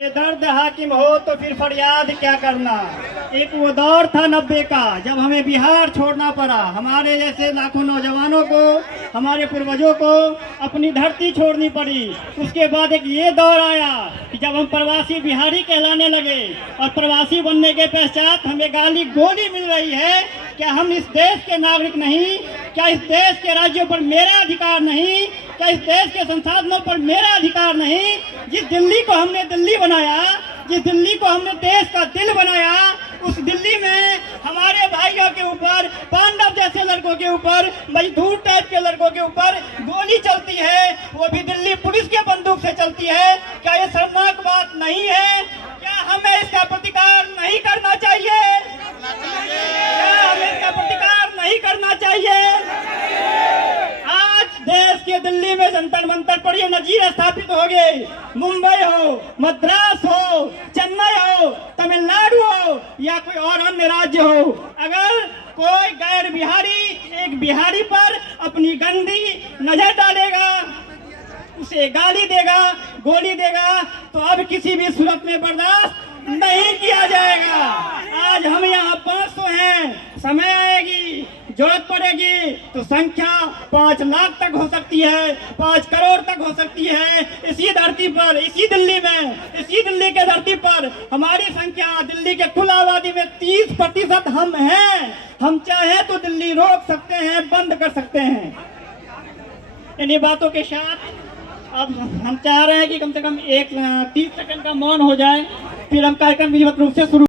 दर्द हाकिम हो तो फिर फरियाद क्या करना। एक वो दौर था 90 का जब हमें बिहार छोड़ना पड़ा। हमारे जैसे लाखों नौजवानों को, हमारे पूर्वजों को अपनी धरती छोड़नी पड़ी। उसके बाद एक ये दौर आया कि जब हम प्रवासी बिहारी कहलाने लगे और प्रवासी बनने के पश्चात हमें गाली गोली मिल रही है। क्या हम इस देश के नागरिक नहीं? क्या इस देश के राज्यों पर मेरा अधिकार नहीं? क्या इस देश के संसाधनों पर मेरा अधिकार नहीं? जिस दिल्ली को हमने दिल्ली बनाया, जिस दिल्ली को हमने देश का दिल बनाया, उस दिल्ली में हमारे भाइयों के ऊपर, पांडव जैसे लड़कों के ऊपर, मजदूर टाइप के लड़कों के ऊपर गोली चलती है, वो भी दिल्ली पुलिस के बंदूक से चलती है। क्या ये शर्मनाक बात नहीं है? क्या हमें इसका प्रतिकार नहीं करना चाहिए? क्या हमें इसका प्रतिकार नहीं करना चाहिए? आज देश के दिल्ली में जंतर मंतर पर ये नजीर स्थापित हो गए। मुंबई हो, मद्रास हो, चेन्नई हो, तमिलनाडु हो या कोई और अन्य राज्य हो, अगर कोई गैर बिहारी एक बिहारी पर अपनी गंदी नजर डालेगा, उसे गाली देगा, गोली देगा, तो अब किसी भी सूरत में बर्दाश्त नहीं किया जाएगा। आज हम यहाँ 500 हैं, समय आएगी, जरूरत पड़ेगी तो संख्या 5 लाख तक हो सकती है, 5 करोड़ तक हो सकती है। इसी धरती पर, इसी दिल्ली में, इसी दिल्ली के धरती पर हमारी संख्या दिल्ली के कुल आबादी में 30% हम हैं। हम चाहे तो दिल्ली रोक सकते हैं, बंद कर सकते हैं। इन्हीं बातों के साथ अब हम चाह रहे हैं कि कम से कम 30 सेकंड का मौन हो जाए, फिर हम कार्यक्रम विधिवत रूप से शुरू